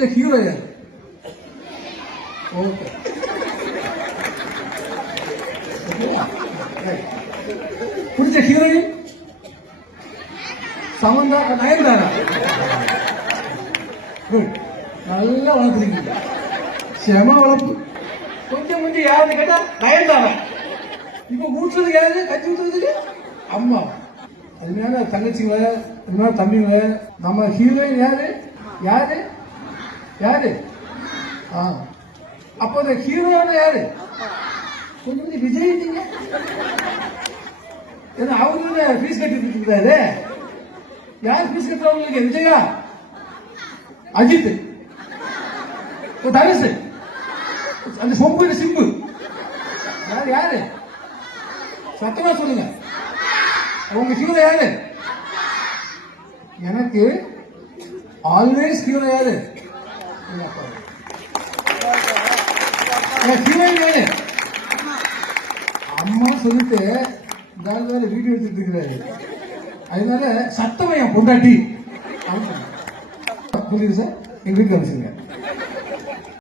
பிடிச்ச ஹீரோ யாரு? ஓகே, பிடிச்ச ஹீரோயின் சமந்தா, நயன்தாரா. நல்லா வளர்த்துருக்கீங்க, செம வளர்ப்பு. கொஞ்சம் கொஞ்சம் யாருன்னு கேட்டா நயன்தாரா. இப்ப ஊற்றுறது யாரு? கஞ்சி ஊற்றுறதுக்கு அம்மா. அதனால தங்கச்சிங்கள, அதனால தம்பிங்கள, நம்ம ஹீரோயின் யாரு? யாரு யாரு? அப்ப அந்த ஹீரோன்னு யாரு? கொஞ்சம் விஜய். நீங்க அவரு பீஸ் கட்டி கொடுத்துருக்காரு. யார் பீஸ் கட்டுறவங்களுக்கு? விஜயா, அஜித், தனுஷ், அந்த சொம்பு சிம்பு. யாரு யாரு? சத்தமா சொல்லுங்க. உங்க ஹீரோ யாரு? எனக்கு ஆல்வேஸ் ஹீரோ யாரு? ஹீரோயின் யாரு? அம்மா சொல்லிட்டு வீடியோ எடுத்துட்டு இருக்கிறாரு. அதனால சத்தமா என் பொண்டாட்டி புரியுது சார். எங்க வீட்டுக்கு வந்துருங்க.